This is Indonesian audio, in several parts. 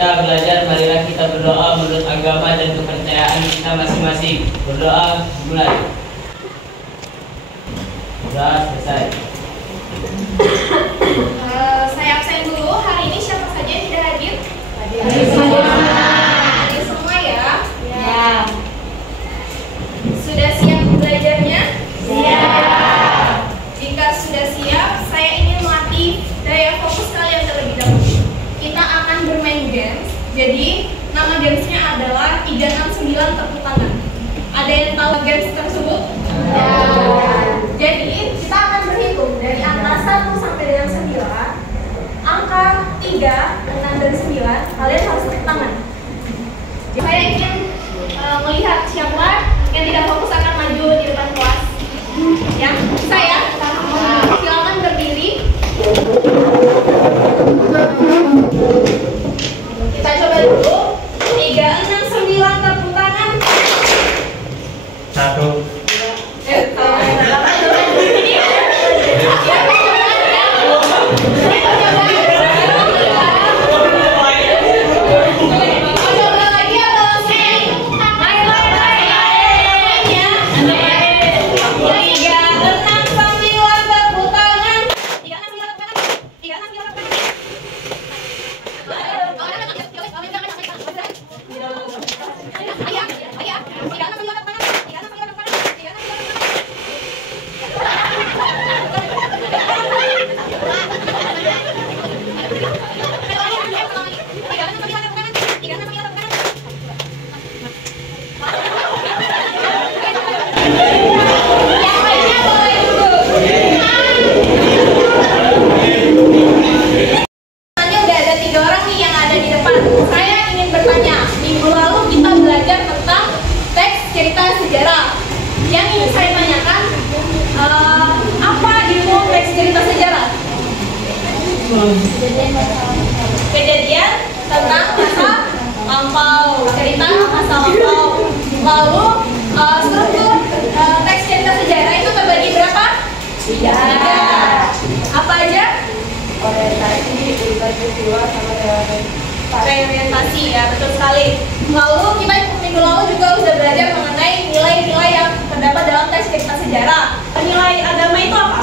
kita belajar, marilah kita berdoa menurut agama dan kepercayaan kita masing-masing. Berdoa, mulai. Sudah selesai. Saya absen dulu. Hari ini siapa saja yang tidak hadir? Hadir semua. Hadir semua ya? Ya. Sudah siap belajarnya? Siap. Jika sudah siap, saya ingin melatih daya fokus kalian terlebih dahulu. Kita akan bermain games. Jadi, nama gamesnya adalah 369 tepuk tangan. Ada yang tahu games tersebut? Ya. Jadi, kita akan berhitung dari angka 1 sampai dengan 9. Angka 3, 6, dan 9, kalian harus tepuk tangan. Saya ingin melihat siapa yang tidak fokus akan maju di depan kelas. Ya, saya silakan berdiri. Kita coba dulu. 3, 6, 9 tepuk tangan. 1. Kejadian tentang masa lampau, cerita masa lampau. Lalu struktur teks cerita sejarah itu terbagi berapa? 3. Apa aja? Orientasi, peristiwa, sama Reorientasi, ya, betul sekali. Lalu kita minggu lalu juga sudah belajar mengenai nilai-nilai yang terdapat dalam teks cerita sejarah. Nilai agama itu apa?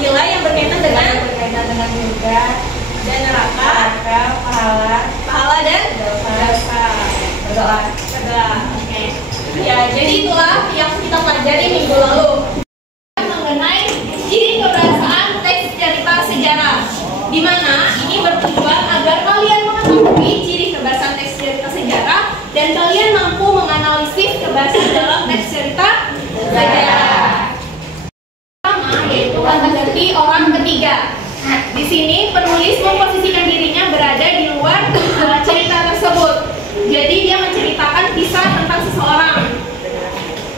Nilai yang berkaitan dengan surga dan neraka, pahala dan dosa. Berdoa. Oke. Ya, jadi itulah yang kita pelajari minggu lalu mengenai ciri keberhasilan teks cerita sejarah, di mana ini bertujuan agar kalian mengetahui ciri keberhasilan teks cerita sejarah dan kalian mampu menganalisis keberhasilan dalam teks cerita sejarah. Yaitu kata ganti orang ketiga. Di sini penulis memposisikan dirinya berada di luar cerita tersebut. Jadi dia menceritakan kisah tentang seseorang.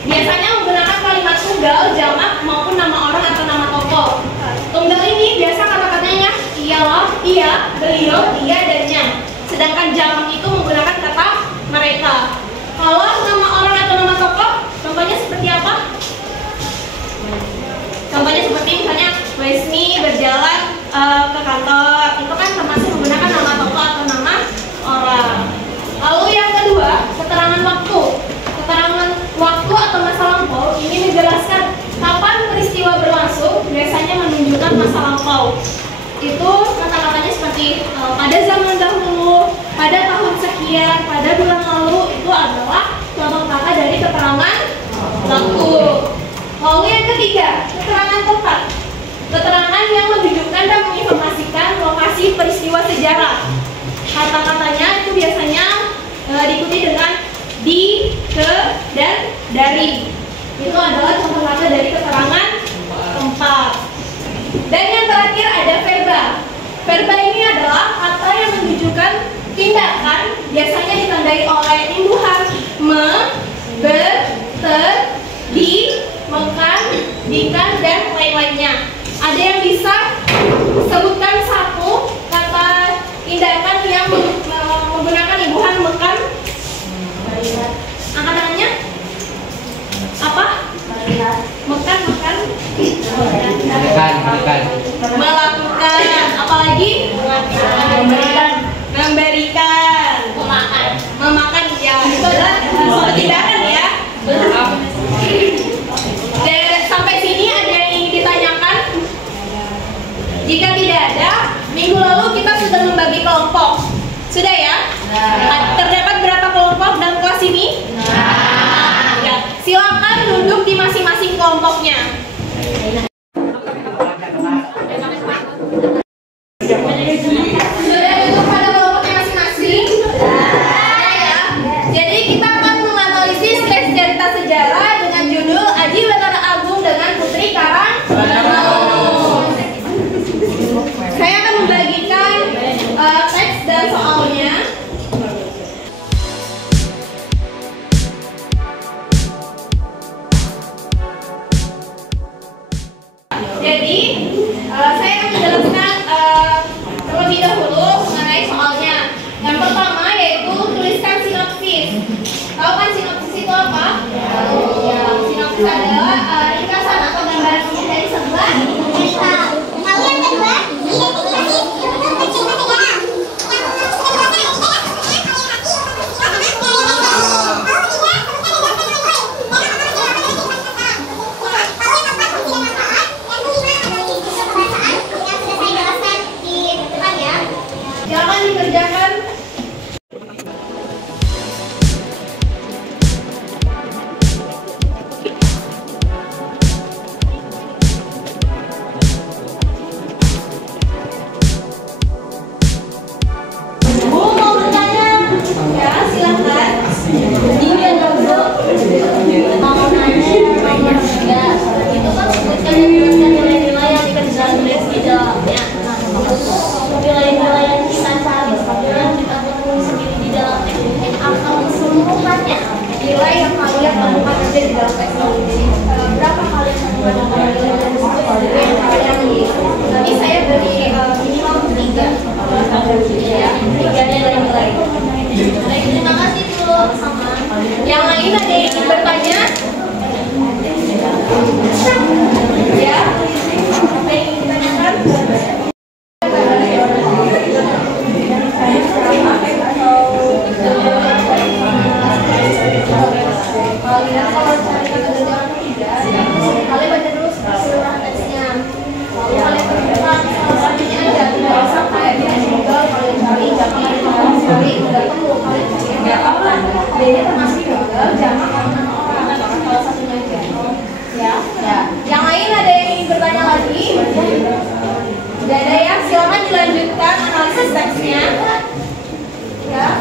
Biasanya menggunakan kalimat tunggal, jamak maupun nama orang atau nama tokoh. Tunggal ini biasa kata-katanya ialah, ia, beliau, dia, dannya. Sedangkan jamak itu menggunakan kata mereka. Kalau nama orang atau nama tokoh, contohnya seperti apa? Contohnya seperti misalnya Wesmi berjalan ke kantor, itu kan termasuk menggunakan nama tokoh atau nama orang. Lalu yang kedua, keterangan waktu. Keterangan waktu atau masa lampau ini menjelaskan kapan peristiwa berlangsung, biasanya menunjukkan masa lampau. Itu kata-katanya seperti pada zaman dahulu, pada tahun sekian, pada bulan lalu, itu adalah contoh kata dari keterangan waktu. Lalu yang ketiga, keterangan tempat. Keterangan yang menunjukkan dan menginformasikan lokasi peristiwa sejarah. Kata-katanya itu biasanya diikuti dengan di, ke, dan dari. Itu adalah contoh kata dari keterangan tempat. Dan yang terakhir ada verba. Verba ini adalah kata yang menunjukkan tindakan, biasanya ditandai oleh imbuhan me, ber, ter, di, mekan, dikan, dan lain-lainnya. Ada yang bisa sebutkan satu kata tindakan yang menggunakan imbuhan mekan? Angkat tangannya. Apa? Mekan. Melakukan. Apalagi? Memberikan. Memakan. Ya, itu adalah suatu tindakan ya. Dan sampai sini ada yang ingin ditanyakan? Jika tidak ada, minggu lalu kita sudah membagi kelompok. Sudah ya? Terdapat berapa kelompok dalam kelas ini? Ya. Silakan duduk di masing-masing kelompoknya. Sudah duduk pada kelompoknya masing-masing? Ya. Jadi kita akan menganalisis tes cerita sejarah dengan judul Aji Batara Agung dengan Putri Karang. Saya akan membagikan teks dan soalnya. Jadi saya akan menjelaskan terlebih dahulu mengenai soalnya. Yang pertama yaitu tuliskan sinopsis. Tahu kan sinopsis itu apa? Ya, sinopsis adalah ringkasan atau gambaran singkat dari sebuah cerita. Lalu yang kedua, identifikasi struktur cerita sejarah. Jangan dikerjakan. Bu mau bertanya? Ya, silakan. Ini ada Bu. Mau nanya nomor 3. Itu kan sebutkan dan jelaskan nilai-nilai yang dikerjakan tulis di dalamnya. Nilai-nilai yang kita cari yang kita ketemu sendiri di dalam teks ini akan keseluruhannya nilai yang kalian temukan ada di dalam teks ini. Berapa kalian temukan nilai yang kalian nanti saya beri minimal 3 ya, 3 nilai-nilai. Baik, terima kasih Bu sama. Yang lain ada yang ingin bertanya? Ya, apa yang ingin ditanyakan? Kalian baca dulu keseluruhan teksnya. Lalu kalian tentukan salah satunya aja. Tidak usah kayak di Google kalian cari, jangan cari udah ketemu kalian cari nggak apa-apa. Beda termasuk Google, jangan orang salah satunya aja. Ya. Yang lain ada yang ingin bertanya lagi? Tidak ada ya. Silakan dilanjutkan analisis teksnya. Ya.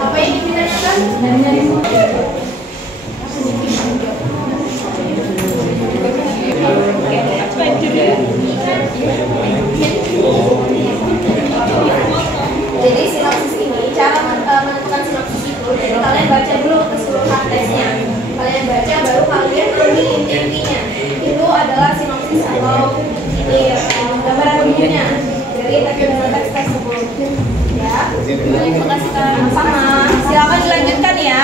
Apa yang ingin ditanyakan? Jadi sinopsis ini, cara menentukan sinopsis itu, jadi kalian baca dulu keseluruhan teksnya. Kalian baca baru kalian ambil inti-intinya. Itu adalah sinopsis atau ini gambaran umumnya dari teks tersebut. Ya. Terima kasih Kak. Sama. Silakan dilanjutkan ya.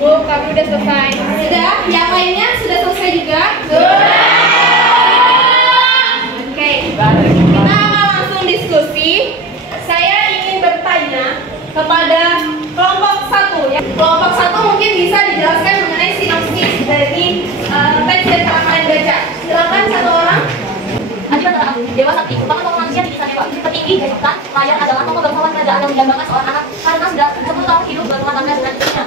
Bu, kami udah selesai. Sudah? Yang lainnya sudah selesai juga? Oke. Kita akan langsung diskusi. Saya ingin bertanya kepada kelompok 1 ya. Kelompok 1 mungkin bisa dijelaskan mengenai sinopsis dari teks yang telah kalian baca. Silakan satu orang. Aji Batara Agung, Dewa Sakti, merupakan tokoh manusia di kisah dewa, petinggi, jatuhkan, rakyat adalah tokoh bangsawan kerajaan yang mendambakan seorang anak karena sudah 10 tahun hidup berumah tangga dengan istrinya.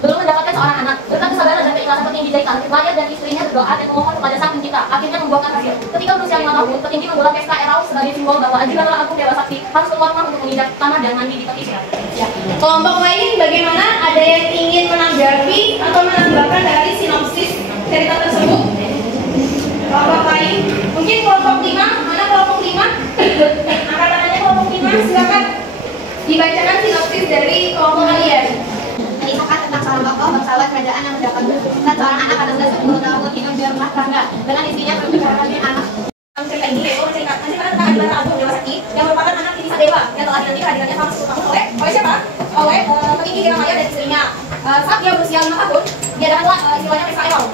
Belum mendapatkan seorang anak, berkat kesabaran dan keikhlasan petinggi Jaitan, rakyat dan istrinya berdoa dan memohon kepada Sang Pencipta, akhirnya membuahkan hasil. Ketika berusia 5 tahun, petinggi membuat pesta Erau sebagai simbol bahwa Aji Batara Agung Dewa Sakti harus keluar rumah untuk menginjak tanah dan mandi di tepi sungai. Ya. Kelompok lain bagaimana? Ada yang ingin menanggapi atau menambahkan dari sinopsis cerita tersebut? Kelompok lain? Mungkin kelompok 5? Mana kelompok 5? Angkat tangannya kelompok 5, silakan dibacakan sinopsis dari kelompok kalian. Mengisahkan tentang seorang tokoh bangsawan kerajaan yang mendapat seorang anak pada usia 10 tahun hidup di rumah tangga dengan istrinya berbicarakan anak. Cerita ini yaitu menceritakan tentang Aji Batara Agung Dewa Sakti yang merupakan anak Titi Sadewa yang telah dinanti kehadirannya selama 10 tahun oleh siapa? Oleh petinggi Gerahaya dan istrinya. Saat dia berusia 5 tahun, dia dapat istilahnya pesta erau.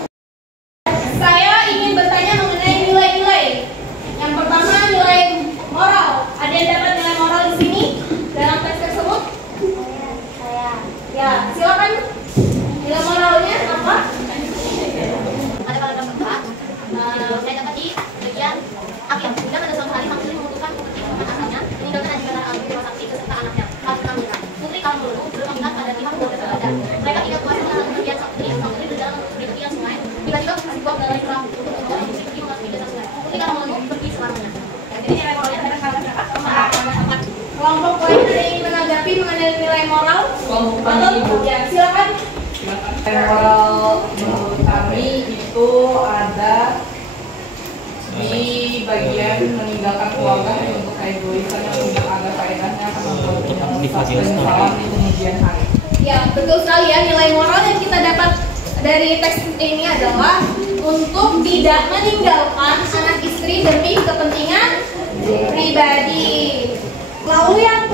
Saya ingin bertanya mengenai nilai-nilai. Yang pertama nilai moral. Ada yang dapat nilai moral di sini dalam teks tersebut? Ya, silakan. Nilai moralnya apa? Ada paragraf 4, saya dapat di bagian akhir. Jika pada suatu hari sang istri memutuskan untuk meninggalkan asalnya, meninggalkan Aji Batara Agung Dewa Sakti beserta anaknya, Fatima Mira. Putri kaum Lulu belum mengingat pada pihak keluarga terbaca. Mereka tidak puas menahan kepergian sang putri berjalan menuju di tepian sungai. Tiba-tiba kasih buah galai perahu untuk membawa putri pergi memasuki desa sungai. Putri kaum Lulu pergi selamanya. Jadi nilai moralnya ada paragraf 4. Kelompok lain ada yang ingin menanggapi mengenai nilai moral? Atau ya, silakan. Moral menurut kami itu ada di bagian meninggalkan keluarga hanya untuk keegoisan yang tidak ada faedahnya akan membuat kita merusak penyesalan di kemudian hari. Ya, betul sekali ya. Nilai moral yang kita dapat dari teks ini adalah untuk tidak meninggalkan anak istri demi kepentingan pribadi. Lalu yang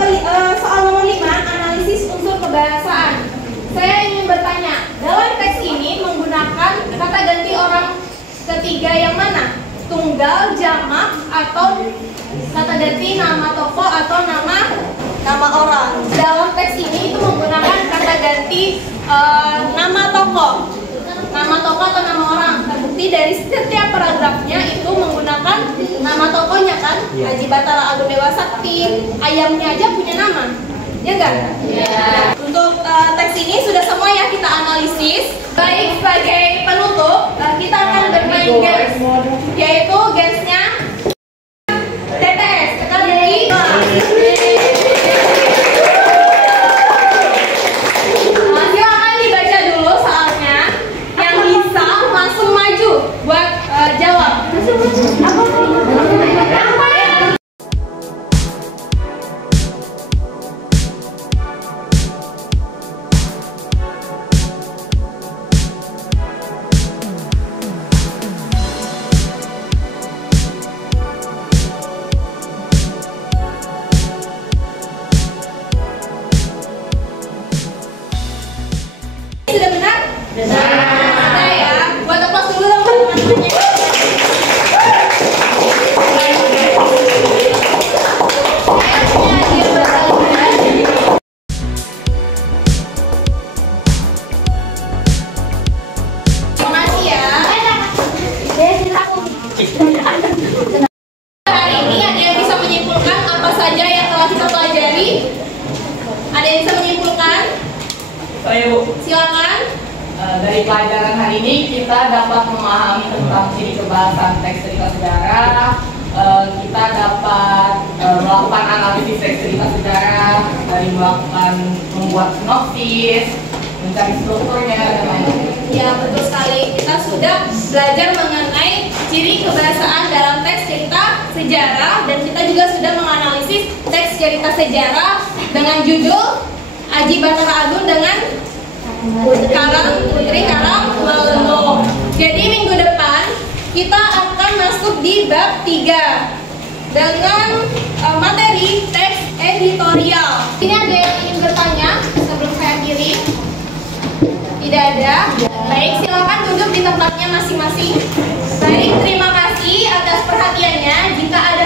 soal nomor 5, analisis unsur kebahasaan. Saya ingin bertanya, dalam teks ini menggunakan kata ganti orang ketiga yang mana? Tunggal, jamak, atau kata ganti nama tokoh atau nama orang. Dalam teks ini itu menggunakan kata ganti nama tokoh atau nama orang. Terbukti dari setiap paragrafnya itu menggunakan nama tokohnya kan? Aji Batara Agung Dewa Sakti, ayamnya aja punya nama. Ya enggak? Ya. Untuk teks ini sudah semua ya kita analisis. Baik, sebagai penutup kita akan bermain games, yaitu gamesnya TTS. Sekali lagi. Silakan dibaca dulu soalnya. Yang bisa langsung maju buat jawab. Apa ya? Sudah benar? Benar. Sudah ya. Buat applause dulu dong teman-temannya. Terima kasih ya. Hari ini ada yang bisa menyimpulkan apa saja yang telah kita pelajari? Ada yang bisa menyimpulkan? Saya Bu. Silakan. Dari pelajaran hari ini kita dapat memahami tentang ciri kebahasaan teks cerita sejarah. Kita dapat melakukan analisis teks cerita sejarah, dari membuat sinopsis, mencari strukturnya dan lain-lain. Ya, betul sekali. Kita sudah belajar mengenai ciri kebahasaan dalam teks cerita sejarah dan kita juga sudah menganalisis teks cerita sejarah dengan judul Aji Batara Agung dengan Putri Karang Lelo. Jadi minggu depan kita akan masuk di bab 3 dengan materi teks editorial. Ini ada yang ingin bertanya sebelum saya akhiri? Tidak ada. Baik, silakan duduk di tempatnya masing-masing. Baik, terima kasih atas perhatiannya. Jika ada